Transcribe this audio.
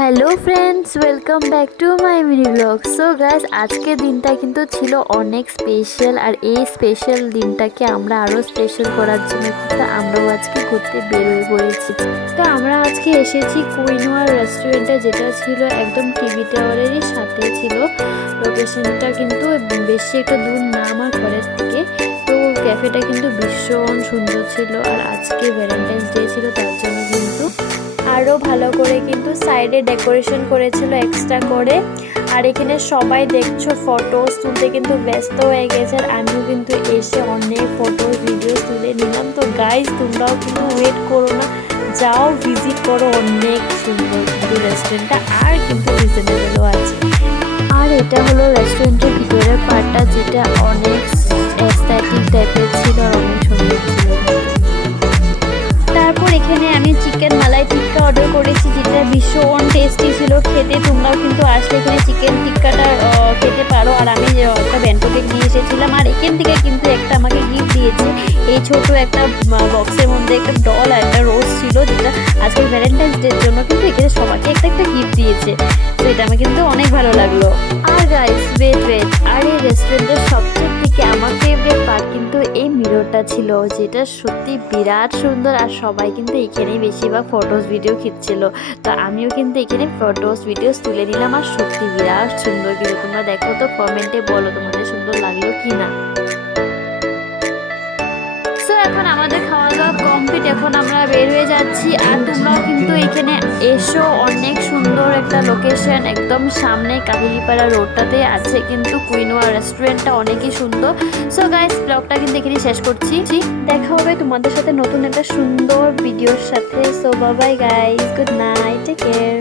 Hello friends, welcome back to my mini blog. So guys, আজকে দিনটা কিন্তু ছিল অনেক স্পেশাল, আর এই স্পেশাল দিনটাকে আমরা আরও স্পেশাল করার জন্য কিন্তু আমরাও আজকে ঘুরতে বেরোয় পড়েছি। তো আমরা আজকে এসেছি কুইনোয়া রেস্টুরেন্টে, যেটা ছিল একদম টিভি টাওয়ারেরই সাথে ছিল। লোকেশনটা কিন্তু বেশি একটা দূর না আমার ঘরের থেকে। তো ক্যাফেটা কিন্তু ভীষণ সুন্দর ছিল, আর আজকে ভ্যালেন্টাইন্স ডে ছিল, তার জন্য কিন্তু আরও ভালো করে কিন্তু সাইডে ডেকোরেশন করেছিল এক্সট্রা করে। আর এখানে সবাই দেখছো ফটোস তুলতে কিন্তু ব্যস্ত হয়ে গেছে, আর আমিও কিন্তু এসে অনেক ফটো ভিডিও তুলে নিলাম। তো গাইজ, তোমরাও কিন্তু ওয়েট করো না, যাও ভিজিট করো, অনেক সুন্দর কিন্তু রেস্টুরেন্টটা, আর কিন্তু রিজনেবলও আছে। আর এটা হলো রেস্টুরেন্টের ভিতরের পার্টটা, যেটা অনেক অ্যাস্থেটিক টাইপের ছিল আর অনেক সুন্দর ছিল। তারপর এখানে আমি চিকেন মালাই টিক্কা অর্ডার করেছি, যেটা ভীষণ টেস্টি ছিল খেতে। তোমরাও কিন্তু আসলে এখানে চিকেন টিক্কাটা খেতে পারো। আর আমি একটা ব্যান্টো কেক নিয়ে এসেছিলাম, আর এখান থেকে কিন্তু একটা আমাকে গিফট দিয়েছে। এই ছোট একটা বক্সের মধ্যে একটা ডল আর একটা রোজ ছিল, যেটা আজকে ভ্যালেন্টাইন্স ডের জন্য কিন্তু এখানে সবাইকে একটা একটা গিফট দিয়েছে। তো এটা আমার কিন্তু অনেক ভালো লাগলো। আর গাইস, ওয়েট, আর এই রেস্টুরেন্টের সবচেয়ে থেকে আমার ফেভারিট পার্ট কিন্তু এই মিররটা ছিল, যেটা সত্যি বিরাট সুন্দর। আর সবাই কিন্তু এখানেই বেশিরভাগ ফটোস ভিডিও খিচ্ছিল, তো আমিও কিন্তু এখানে ফটোস ভিডিওস তুলে নিলাম। আর সত্যি বিরাট সুন্দর, কিন্তু তোমরা দেখো তো, কমেন্টে বলো তোমাদের সুন্দর লাগলো কি না। সো এখন আমাদের খাওয়া দাওয়া কমপ্লিট, এখন আমরা বের হয়ে যাচ্ছি। আর তোমরাও কিন্তু এখানে এসো, অনেক সুন্দর একটা লোকেশন, একদম সামনে কাহিলিপাড়া রোডটাতে আছে কিন্তু কুইনোয়া রেস্টুরেন্টটা, অনেকই সুন্দর। সো গাইস, ব্লগটা কিন্তু এখানে শেষ করছি। দেখা হবে তোমাদের সাথে নতুন একটা সুন্দর ভিডিওর সাথে। So bye bye guys, good night, take care.